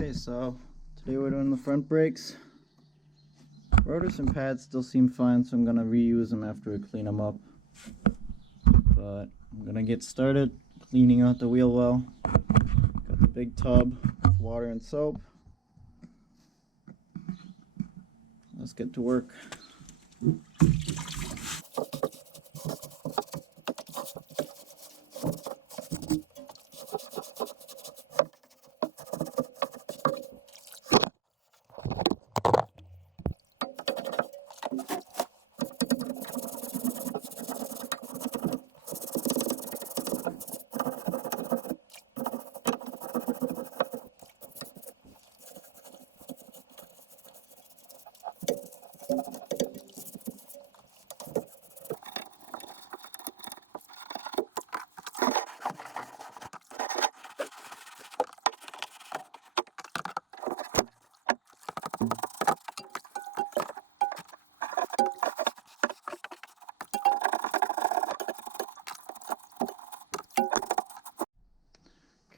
Okay, so today we're doing the front brakes. Rotors and pads still seem fine, so I'm going to reuse them after we clean them up. But I'm going to get started cleaning out the wheel well. Got the big tub with water and soap. Let's get to work.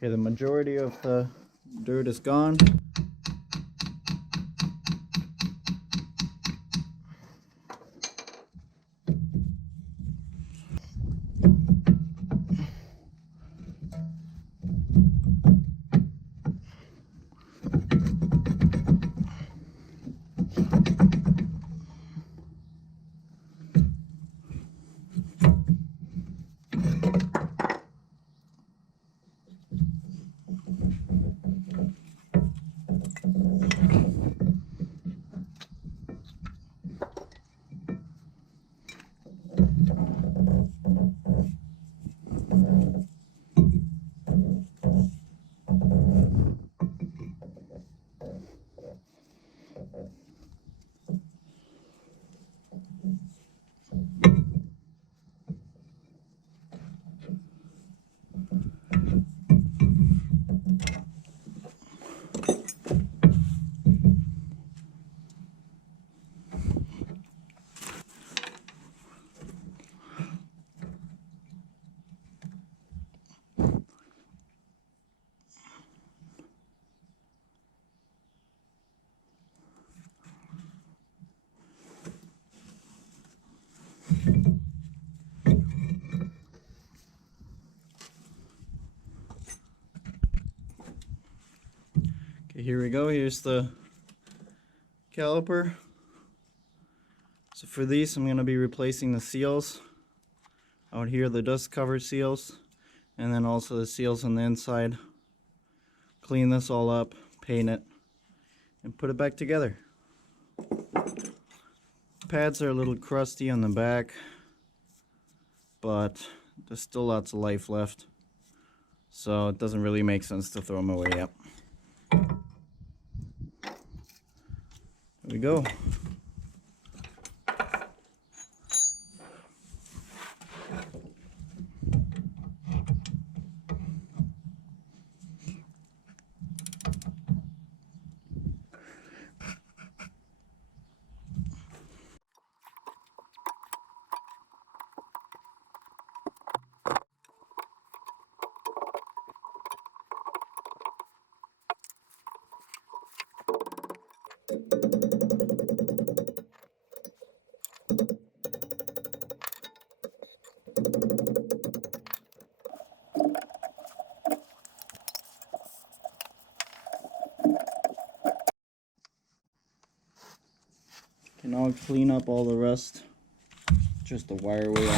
Okay, the majority of the dirt is gone. Okay, here we go. Here's the caliper. So for these, I'm going to be replacing the seals. Out here, the dust cover seals, and then also the seals on the inside. Clean this all up, paint it, and put it back together. Pads are a little crusty on the back, but there's still lots of life left, so it doesn't really make sense to throw them away yet. Here we go. Can now clean up all the rust, just the wire wheel.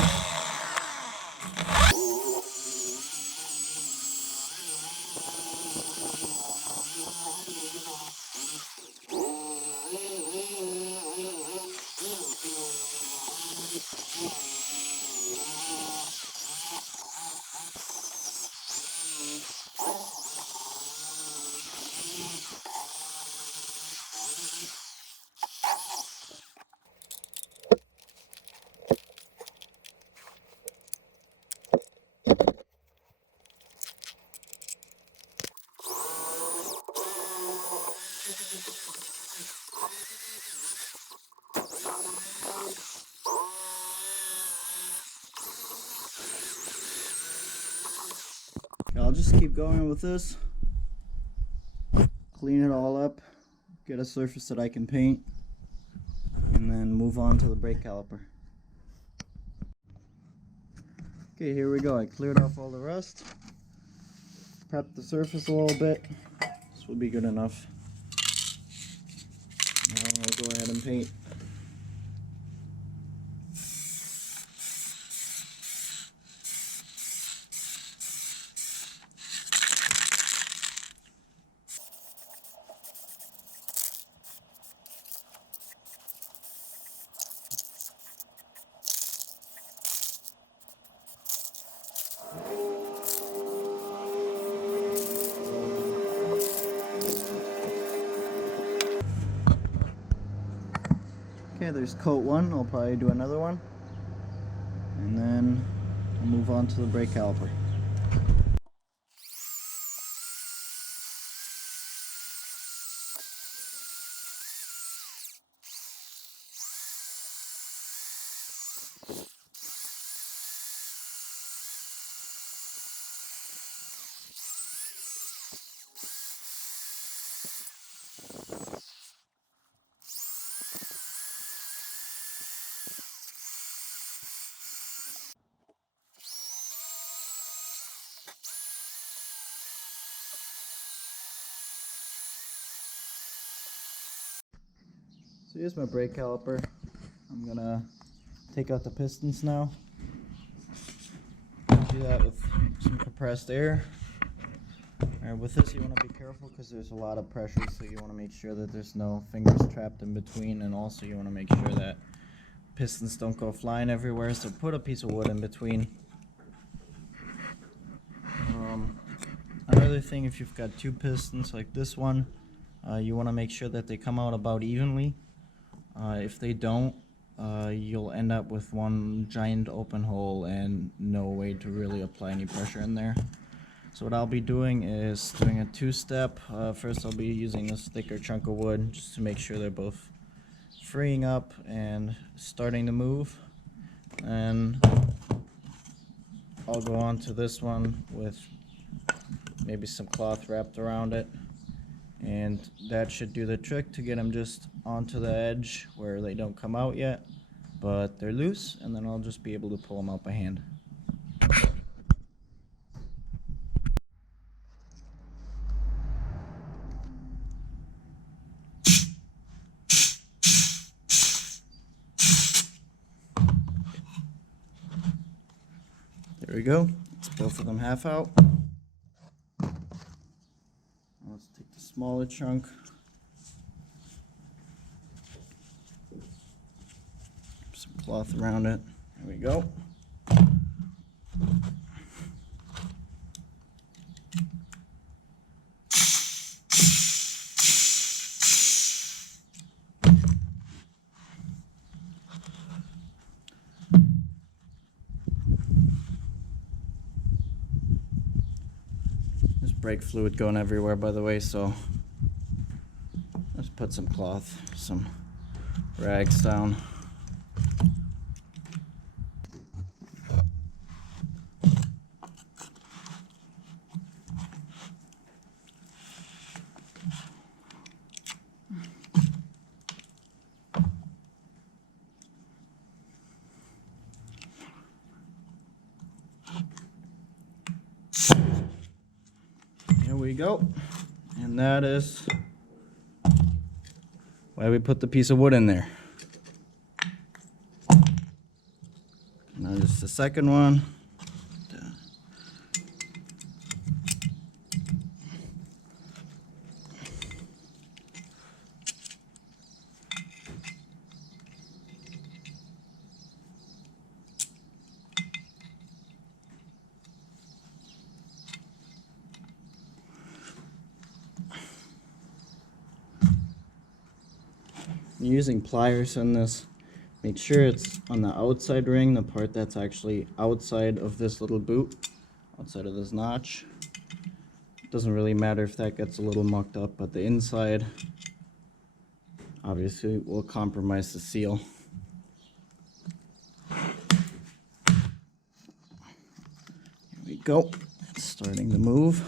I'll just keep going with this. clean it all up, get a surface that I can paint, and then move on to the brake caliper. Okay, here we go. I cleared off all the rust, prepped the surface a little bit. This will be good enough. Now I'll go ahead and paint. Okay, there's coat one. I'll probably do another one, and then I'll move on to the brake caliper. So here's my brake caliper. I'm gonna take out the pistons now. Do that with some compressed air. Alright, with this you want to be careful because there's a lot of pressure, so you want to make sure that there's no fingers trapped in between, and also you want to make sure that pistons don't go flying everywhere, so put a piece of wood in between. Another thing, if you've got two pistons like this one, you want to make sure that they come out about evenly. If they don't, you'll end up with one giant open hole and no way to really apply any pressure in there. So what I'll be doing is doing a two-step. First I'll be using this thicker chunk of wood just to make sure they're both freeing up and starting to move. And I'll go on to this one with maybe some cloth wrapped around it. And that should do the trick to get them just onto the edge where they don't come out yet, but they're loose, and then I'll just be able to pull them out by hand. There we go. It's both of them half out. Let's take the smaller chunk. Some cloth around it. There we go. There's brake fluid going everywhere, by the way, so let's put some cloth, some rags down. Here we go, and that is why we put the piece of wood in there. Now just the second one. You're using pliers on this. Make sure it's on the outside ring, the part that's actually outside of this little boot, outside of this notch. It doesn't really matter if that gets a little mucked up, but the inside obviously will compromise the seal. Here we go. It's starting to move.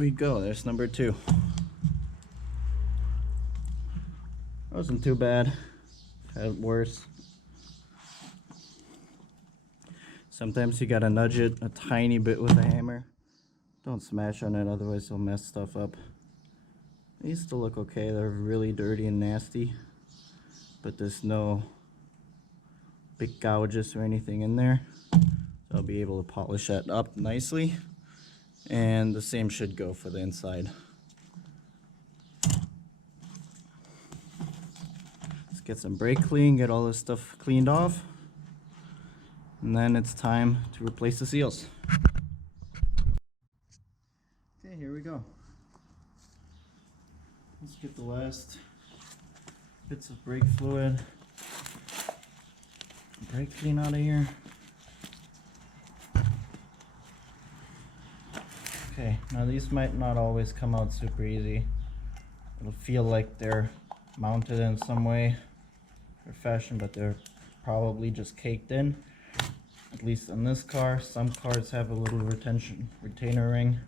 we go. There's number 2. Wasn't too bad. Had worse. Sometimes you gotta nudge it a tiny bit with a hammer. Don't smash on it, otherwise you'll mess stuff up. These still look okay. They're really dirty and nasty, but there's no big gouges or anything in there. So I'll be able to polish that up nicely. And the same should go for the inside. Let's get some brake clean, get all this stuff cleaned off. And then it's time to replace the seals. Okay, here we go. Let's get the last bits of brake fluid, brake clean out of here. Okay, now these might not always come out super easy. It'll feel like they're mounted in some way or fashion, but they're probably just caked in. At least on this car. Some cars have a little retainer ring.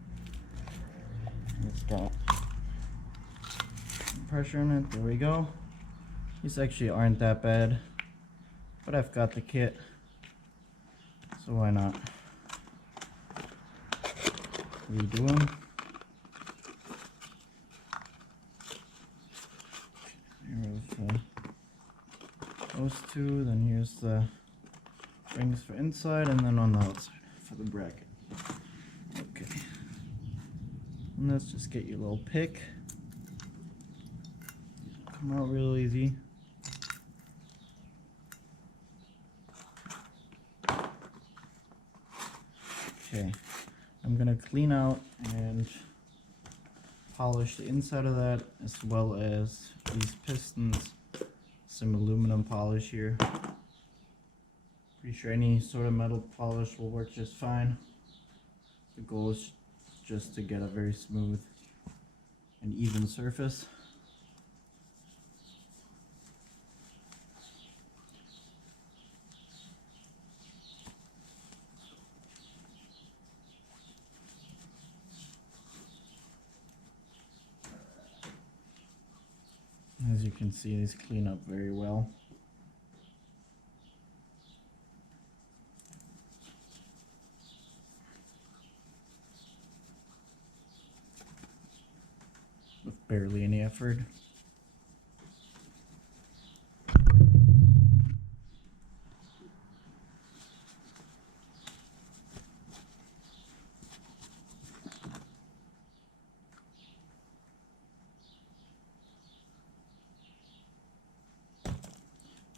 It's got pressure in it. There we go. These actually aren't that bad, but I've got the kit, so why not redo them. Here's those two. Then here's the rings for inside, and then on the outside for the bracket. Okay, and let's just get your little pick. Come out real easy. Okay, I'm gonna clean out and polish the inside of that, as well as these pistons. Some aluminum polish here. Pretty sure any sort of metal polish will work just fine. The goal is just to get a very smooth and even surface. As you can see, these clean up very well. With barely any effort.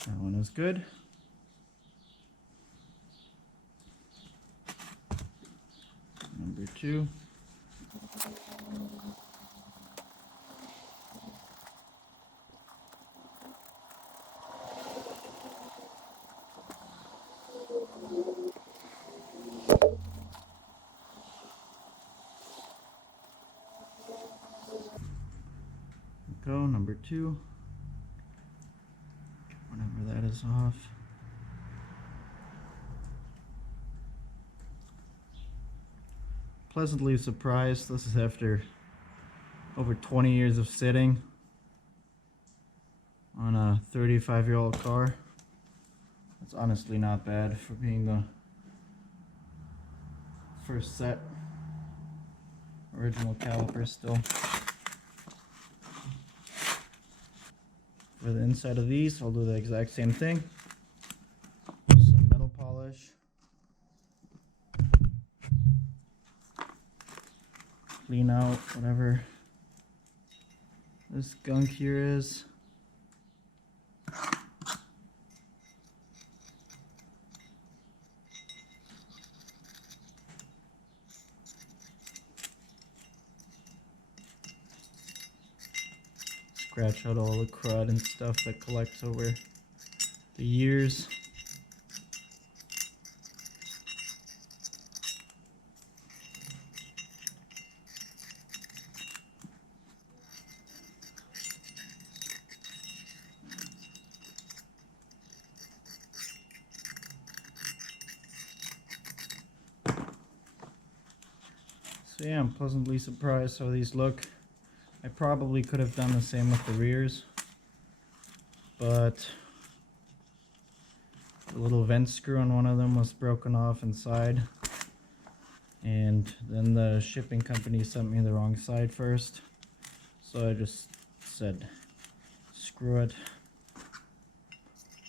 That one is good. Number 2. Go, number 2. Whenever that is off. Pleasantly surprised. This is after over 20 years of sitting on a 35-year-old car. That's honestly not bad for being the first set. Original calipers still. For the inside of these, I'll do the exact same thing. Some metal polish. Clean out whatever this gunk here is. Scratch out all the crud and stuff that collects over the years. So So yeah, I'm pleasantly surprised how these look. I probably could have done the same with the rears, but the little vent screw on one of them was broken off inside, and then the shipping company sent me the wrong side first, so I just said screw it.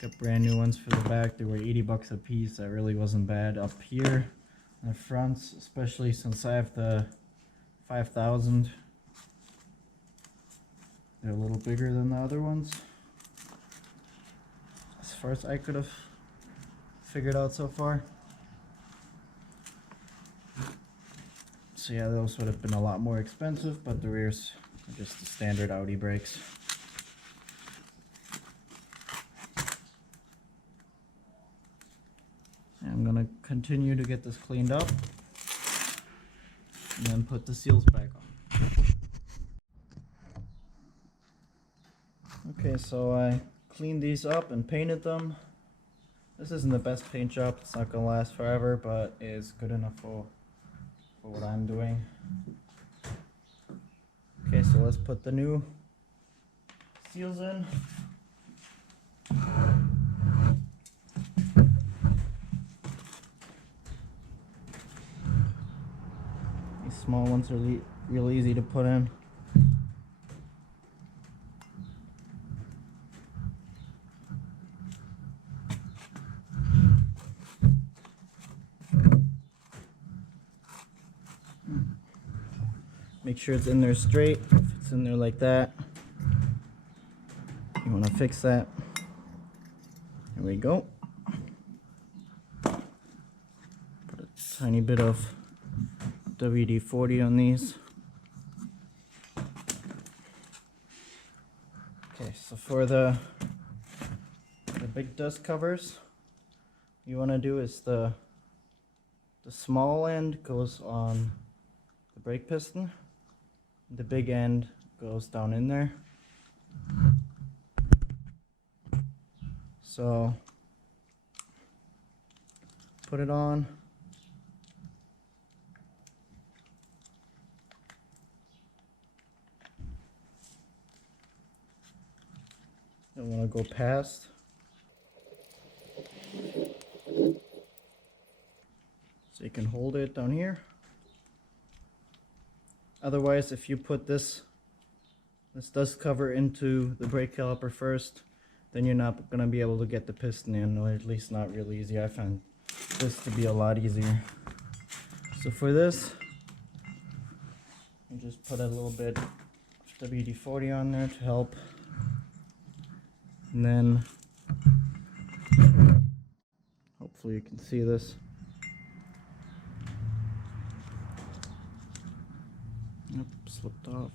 Got brand new ones for the back. They were 80 bucks a piece. That really wasn't bad. Up here in the fronts, especially since I have the 5000, they're a little bigger than the other ones, as far as I could have figured out so far. So yeah, those would have been a lot more expensive, but the rears are just the standard Audi brakes. And I'm gonna continue to get this cleaned up and then put the seals back on. Okay, so I cleaned these up and painted them. This isn't the best paint job, it's not gonna last forever, but it's good enough for what I'm doing. Okay, so let's put the new seals in. These small ones are real easy to put in. Make sure it's in there straight. If it's in there like that, you want to fix that. There we go. Put a tiny bit of WD-40 on these. Okay, so for the big dust covers, you want to do is the small end goes on the brake piston. The big end goes down in there. So put it on. Don't want to go past. So you can hold it down here. Otherwise, if you put this dust cover into the brake caliper first, then you're not going to be able to get the piston in, or at least not real easy. I found this to be a lot easier. So for this, you just put a little bit of WD-40 on there to help. And then, hopefully you can see this. Yep, slipped off.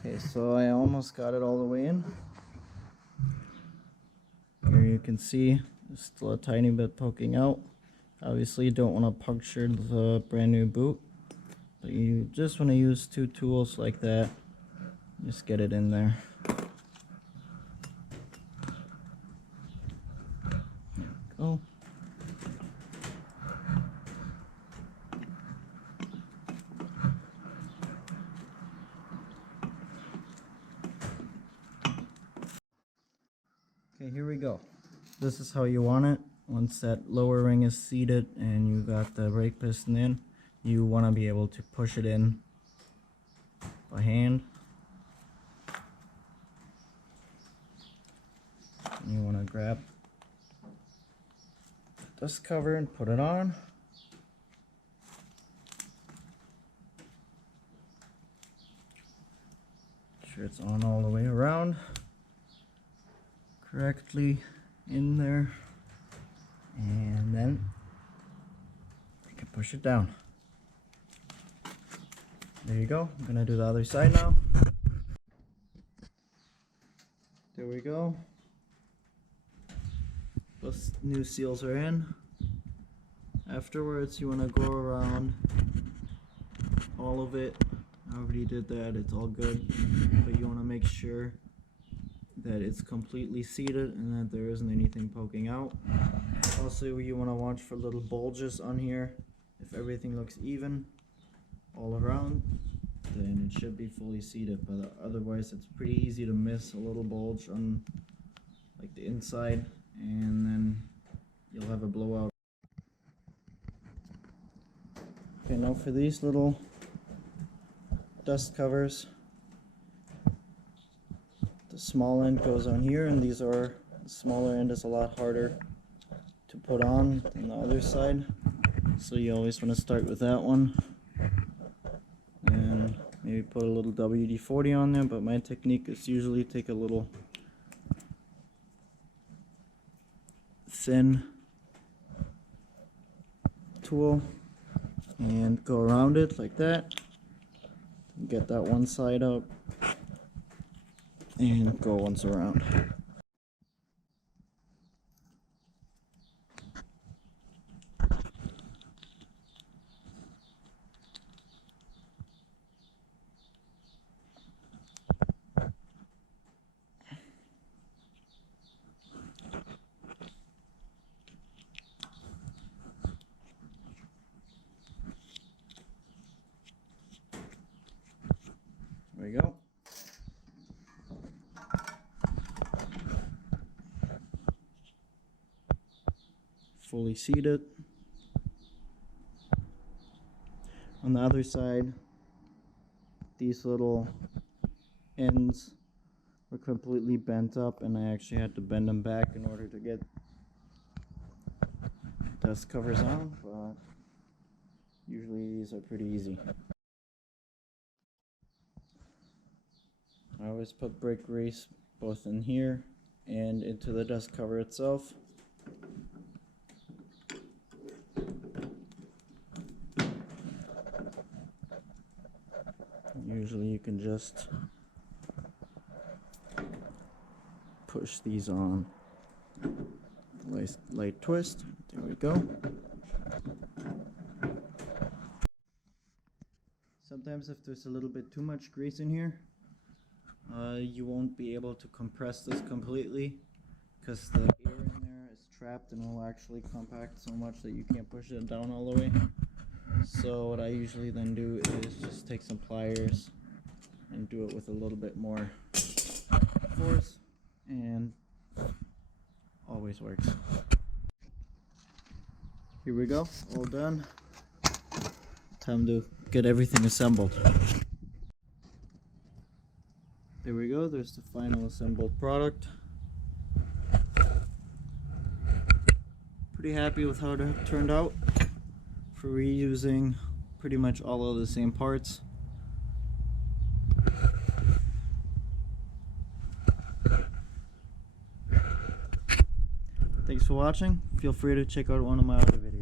Okay, so I almost got it all the way in. Here you can see there's still a tiny bit poking out. Obviously you don't want to puncture the brand new boot, but you just want to use two tools like that. Just get it in there. Go. Okay, here we go. This is how you want it. Once that lower ring is seated and you got the brake piston in, you want to be able to push it in by hand. And you want to grab this cover and put it on. Make sure it's on all the way around, correctly in there, and then you can push it down. There you go. I'm gonna do the other side now. There we go. Those new seals are in. Afterwards, you want to go around all of it. I already did that, it's all good. But you want to make sure that it's completely seated and that there isn't anything poking out. Also, you want to watch for little bulges on here. If everything looks even all around, then it should be fully seated, but otherwise it's pretty easy to miss a little bulge on like the inside, and then you'll have a blowout. Okay, now for these little dust covers, the small end goes on here, and the smaller end is a lot harder to put on than the other side, so you always want to start with that one and maybe put a little WD-40 on there. But my technique is usually take a little thin tool and go around it like that, get that one side up and go once around. There we go. Fully seated. On the other side, these little ends were completely bent up, and I actually had to bend them back in order to get dust covers on, but usually these are pretty easy. I always put brake grease both in here and into the dust cover itself. Usually you can just push these on. Light twist. There we go. Sometimes if there's a little bit too much grease in here, you won't be able to compress this completely because the air in there is trapped and will actually compact so much that you can't push it down all the way. So what I usually then do is just take some pliers and do it with a little bit more force, and always works. Here we go, all done. Time to get everything assembled. There we go, there's the final assembled product. Pretty happy with how it turned out for reusing pretty much all of the same parts. Thanks for watching. Feel free to check out one of my other videos.